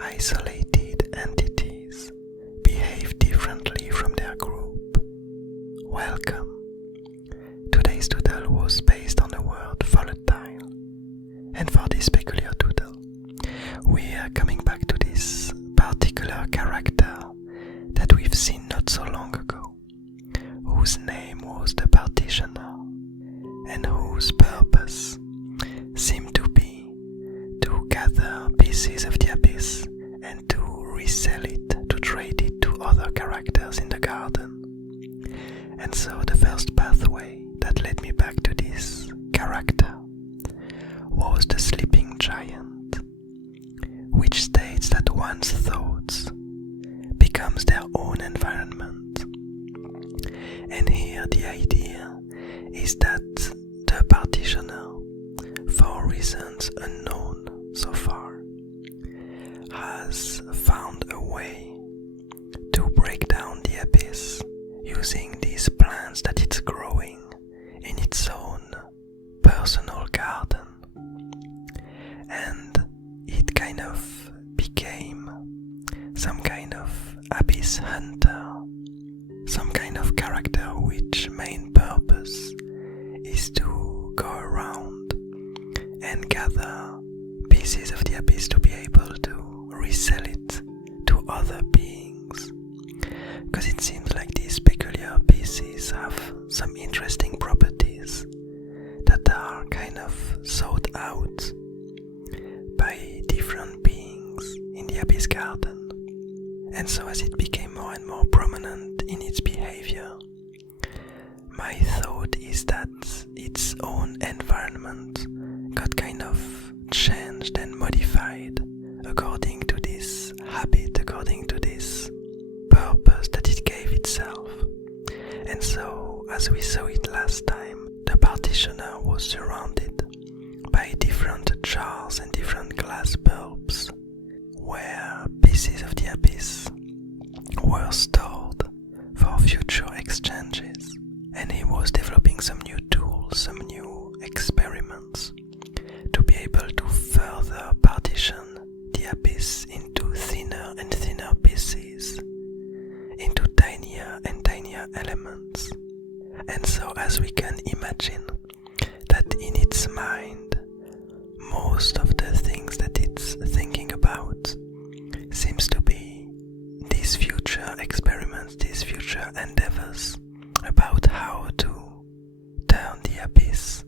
isolated entities behave differently from their group. Welcome. Today's doodle was based on the word volatile, and for this peculiar doodle, we are coming back to this particular character that we've seen not so long ago, whose name was the partitioner, and whose purpose seemed to be to gather pieces of the abyss and to resell it, to trade it to other characters in the garden. And so the first pathway that led me back to this character was the sleeping giant, which states that one's thoughts becomes their own environment. And here the idea is that the partitioner, for reasons unknown so far, has found a way to break down the abyss using these plants that it's growing in its own personal garden. And it kind of became some kind of abyss hunter, some kind of character which main purpose is to go around and gather pieces of the abyss to be able to resell it to other beings. Because it seems like these peculiar pieces have some interesting properties that are kind of sought out by different beings in the abyss garden. And so as it became more and more prominent in its behavior, my thought is that its own environment got kind of changed and modified according to this habit, according to this purpose that it gave itself. And so, as we saw it last time, the partitioner was surrounded by different jars and different glass bulbs where pieces of the abyss were stored for future exchanges. And he was developing some new tools, some new experiments to be able to further partition the abyss into thinner and thinner pieces, into tinier and tinier elements. And so as we can imagine that in its mind, most of the things that it's thinking about seems to be these future experiments, these future endeavors about how to turn the abyss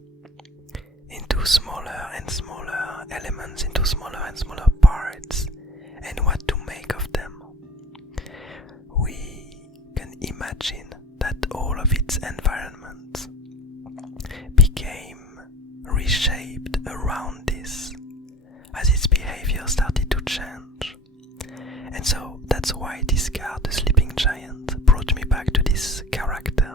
into smaller and smaller elements, into smaller and smaller parts, and what to make of them. We can imagine that all of its environment became reshaped around this as its behavior started to change. And so that's why this card, the sleeping giant, brought me back to this character,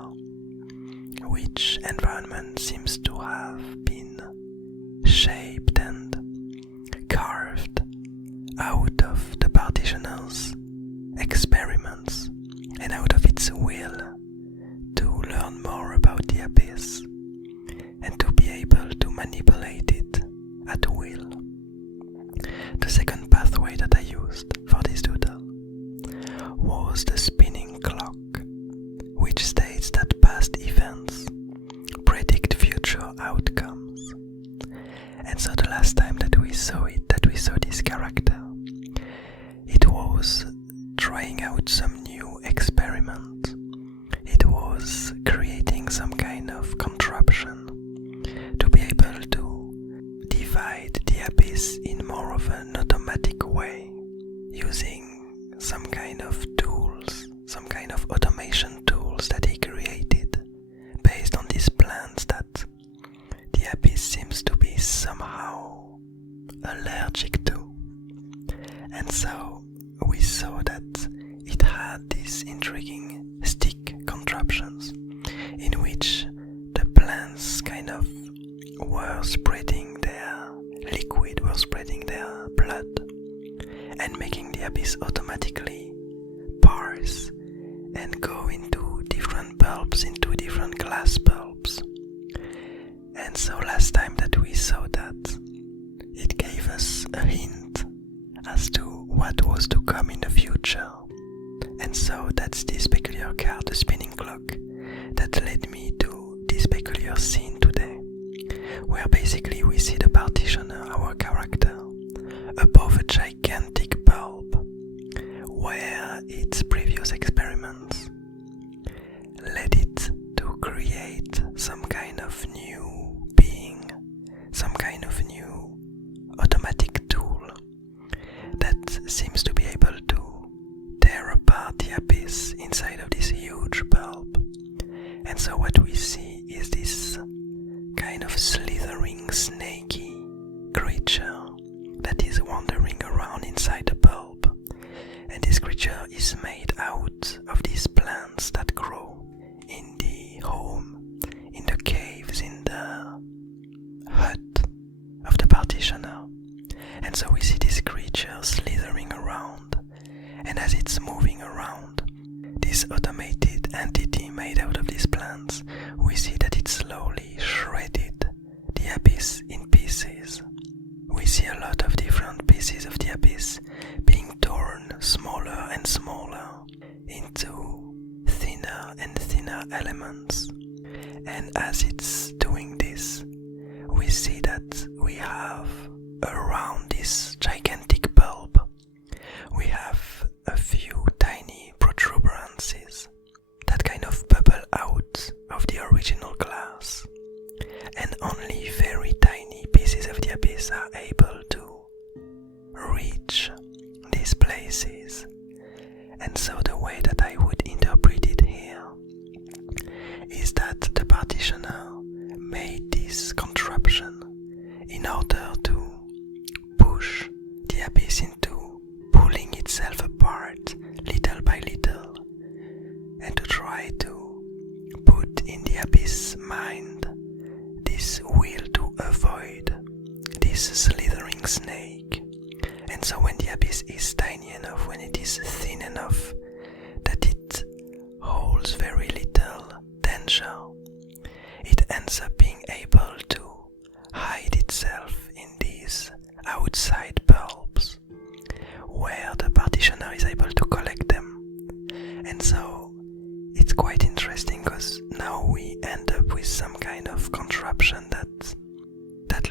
which environment seems to have been shaped and carved out of the partitioner's experiments and out of its will to learn more about the abyss and to be able to manipulate it at will. The second pathway that I used for this doodle was the spinning clock, which states that past events predict future outcomes. And so the last time that we saw it, that we saw this character, it was trying out some new experiment. It was creating some kind of contraption to be able to divide the abyss in more of an automatic way, using some kind of tools, some kind of automation tools that he created based on these plans that the abyss seems to be somehow allergic to. And so we saw that it had these intriguing stick contraptions in which the plants kind of were spreading their liquid, were spreading their blood and making the abyss automatically parse and go into different bulbs, into different glass bulbs. And so last time that we saw that, it gave us a hint as to what was to come in the future. And so that's this peculiar card, the spinning clock, that led me to this peculiar scene today, where basically we see the partitioner, our character, above a gigantic bulb, where its previous experiments led it to create some kind of new being, some kind of new automatic tool that seems to be able to tear apart the abyss inside of this huge bulb. And so what we see is this kind of slithering, snaky creature that is wandering around inside the bulb. And this creature is made out of these plants that grow in the home, in the caves, in the hut of the partitioner. And so we see this creature slithering around, and as it's moving around, this automated entity made out of these plants, we see that it slowly shredded the abyss in pieces. We see a lot of different pieces of the abyss being torn smaller and smaller into thinner and thinner elements. And as it's doing this, we see that we have around this gigantic bulb, we have a few tiny protuberances that kind of bubble out of the original glass, and only very tiny pieces of the abyss are able to reach these places. And so the way that I would interpret it here is that the partitioner made this contraption in order to push the abyss into pulling itself apart little by little, and to try to put in the abyss mind this will to avoid this slithering snake. And so when the abyss is tiny enough, when it is thin enough that it holds very little danger, it ends up being able to hide itself in these outside bulbs, where the partitioner is able to collect them. And so it's quite interesting, because now we end up with some kind of contraption that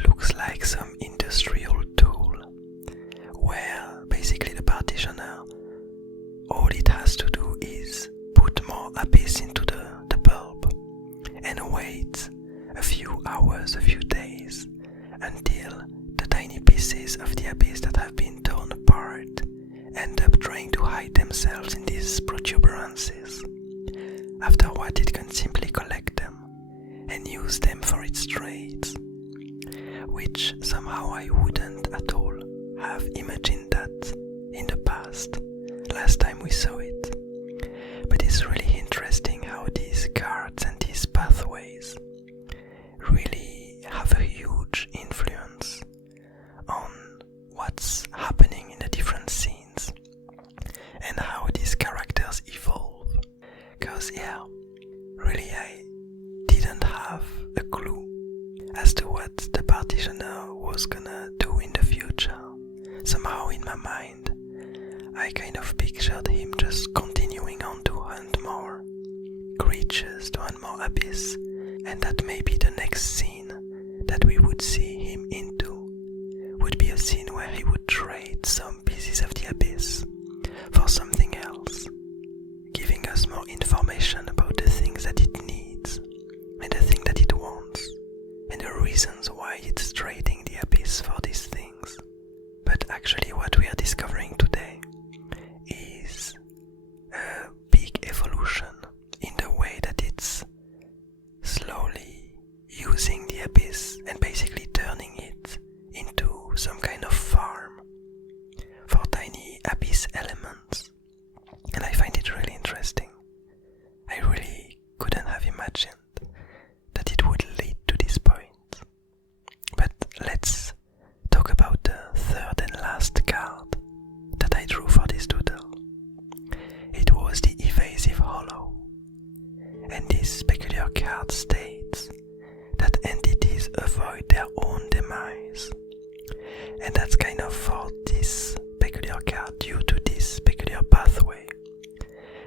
looks like some industrial tool, where basically the partitioner, all it has to do is put more abyss into the bulb and wait a few hours, a few days, until the tiny pieces of the abyss that have been torn apart end up trying to hide themselves in these protuberances. After what, it can simply collect them and use them for its trades, which somehow I wouldn't at all have imagined that in the past, last time we saw it. But it's really interesting how these cards and these pathways really have a huge influence on what's happening in the different scenes and how these characters evolve. Because really I didn't have a clue as to what the partitioner was gonna do in the future. Somehow in my mind, I kind of pictured him just continuing on to hunt more creatures, to hunt more abyss, and that maybe the next scene that we would see him into would be a scene where he would trade some pieces of the abyss for something else, giving us more information about the things that it needs and the thing that it wants and the reasons why it's trading the abyss for these things. But actually what we are discovering today is a big evolution in the way that it's slowly using the abyss and basically turning it into some kind of farm for tiny abyss elements. And I find it really interesting. I really couldn't have imagined that it would lead to this point. But let's talk about the third and last card that I drew for this doodle. It was the evasive hollow. And this peculiar card states that entities avoid their own demise. And that's kind of for this peculiar peculiar card, due to this peculiar pathway,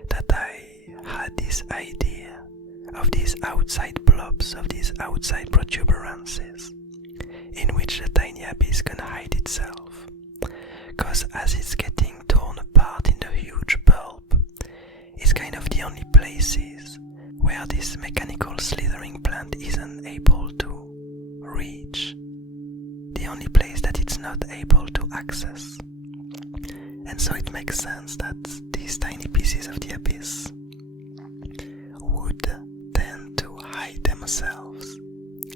that I had this idea of these outside blobs, of these outside protuberances, in which the tiny abyss can hide itself. Because as it's getting torn apart in the huge pulp, it's kind of the only places where this mechanical slithering plant isn't able to reach, the only place that it's not able to access. And so it makes sense that these tiny pieces of the abyss would tend to hide themselves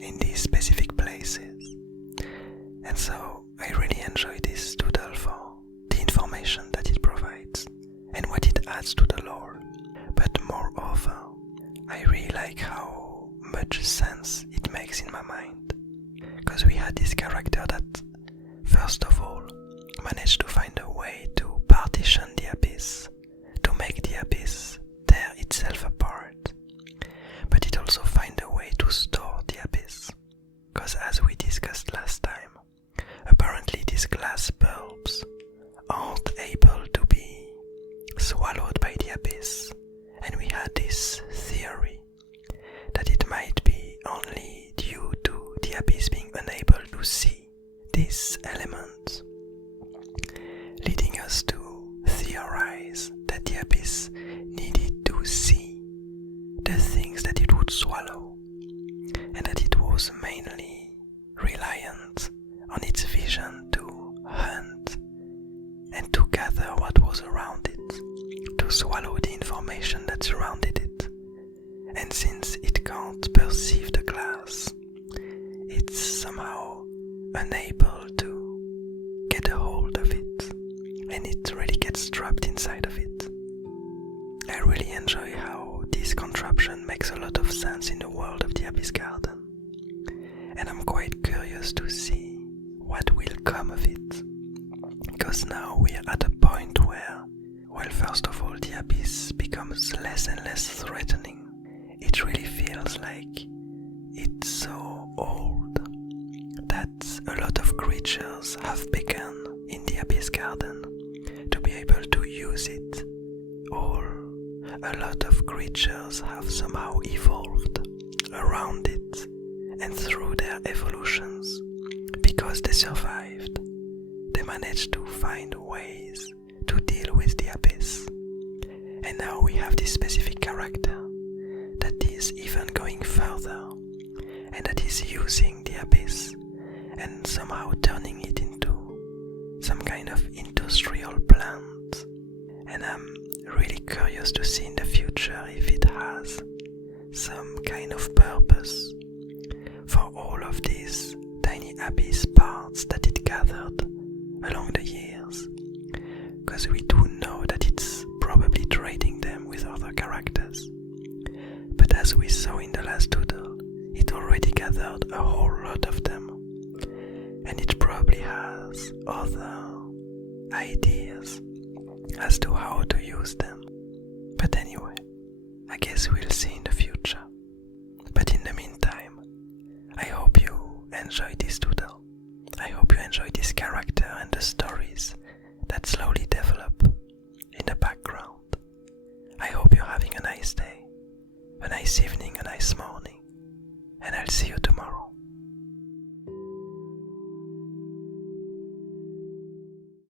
in these specific places. And so I really enjoy this doodle for the information that it provides and what it adds to the lore. But moreover, I really like how much sense it makes in my mind. Because we had this character that, first of all, managed to find a way to partition the abyss, to make the abyss tear itself apart. But it also find a way to store the abyss. Because as we discussed last time, apparently these glass bulbs aren't able to be swallowed by the abyss. And we had this theory that it might be only due to the abyss being unable to see this element, leading us to theorize that the abyss needed to see the things that it would swallow, and that it was mainly reliant on its vision to hunt and to gather what was around it, to swallow the information that surrounded it. And since it can't perceive the glass, it's somehow unable to get a hold of it, and it really gets trapped inside of it. I really enjoy how this contraption makes a lot of sense in the world of the Abyss Garden, and I'm quite curious to see what will come of it, because now we are at a point where, well, first of all, the abyss becomes less and less threatening. It really feels like it's so old that a lot of creatures have begun in the Abyss Garden to be able to use it, or a lot of creatures have somehow evolved around it and through their evolutions. Because they survived, they managed to find ways to deal with the abyss. And now we have this specific character that is even going further, and that is using the abyss and somehow turning it into some kind of industrial plant. And I'm really curious to see in the future if it has some kind of purpose for all of these tiny abyss parts that it gathered along the years, because we do know that it's probably trading them with other characters. But as we saw in the last doodle, it already gathered a whole lot of them, and it probably has other ideas as to how to use them. But anyway, I guess we'll see in the future. But in the meantime, I hope you enjoyed this doodle.